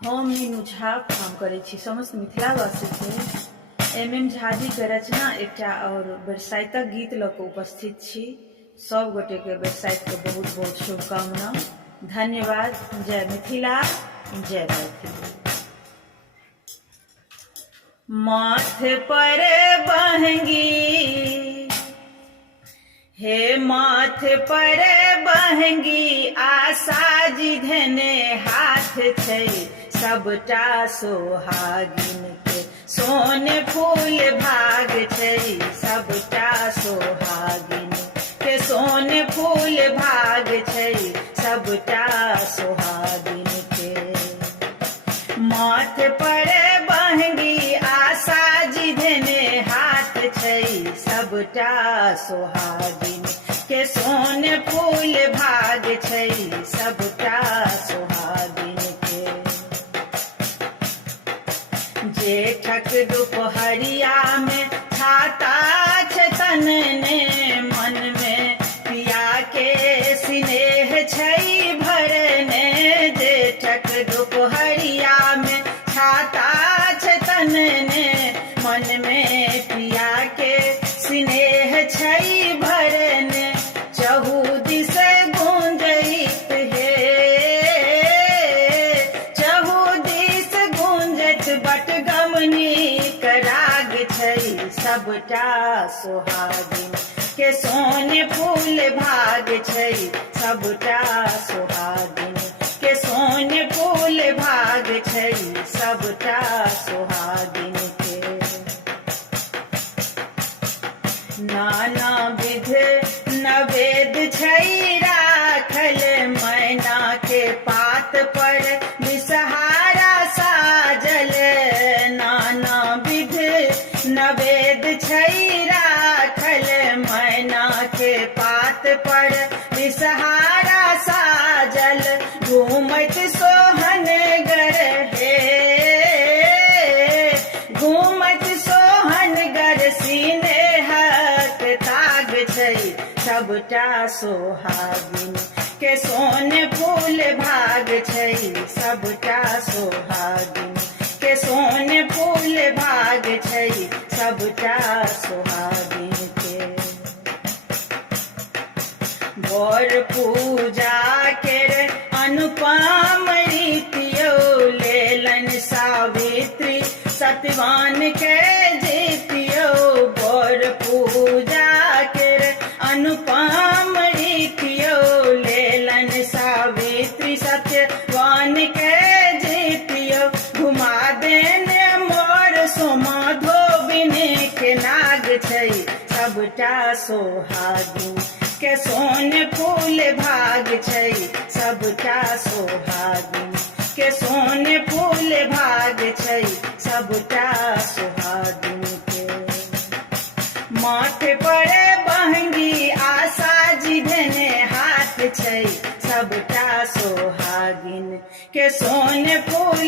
हम मीनू झा काम करै छी समस्त मिथिलावासी के MM झा जी के रचना एकटा और बरसाइतक गीत लऽ कऽ उपस्थित छी। सब गोटे के बरसाइत के बहुत बहुत शुभकामना। धन्यवाद। जय मिथिला, जय मैथिली। माथे पर बहंगी, हे माथे पर बहंगी, आशा जी धने हाथ छै, सबटा सोहागिन के सोने फूल भाग छै, सबटा सोहागिन के सोने फूल भाग छै, सबटा सोहागिन के। माथे पर बहंगी, आशा जी धने हाथ छै, सबटा सोहागिन के सोने फूल भाग छै, सबटा सोहागिन के। जेठक दुपहरिया में छाता छै तनने, मन में पिया के स्नेह छै भरने। जेठक दुपहरिया में छाता छै तनने, मन में पिया के स्नेह छै भरने। चहु दिस गूंजैत हे, चहु दिस गूंजैत बटगमनी के राग छै, सबटा सोहागिन के सोने फूल भाग छै, सबटा सोहागिन के सोने फूल भाग छै, सबटा सोहागिन के। नाना विध नवेद छै राखल, मैना के पात पर विषहारा साजल। नाना विध नवेद छै राखल, मैना के पात पर विषहारा साजल। घूमत सोहनगर हे, घूमत सोहनगर, सिनेहक ताग छै, सबटा सोहागिन के सोने फूल भाग छै, सबटा सोहागिन के सोने फूल भाग छै, सबटा सोहागिन के। बर पूजा केर अनुपम रीतियो, लेलन सावित्री सत्यवान के जीतियो। बर पूजा केर अनुपम रीतियो, लेलन सावित्री सत्यवान के जीतियो। घुमा देने मोर सोमा धोबिन के नाग छै, सबटा सोहागिन के सोने फूल भाग छै, सबटा सोहागिन के सोने फूल भाग छै, सबटा सोहागिन के। माथे पर बहंगी, आशा जी धने हाथ छै, सबटा सोहागिन के सोने फूल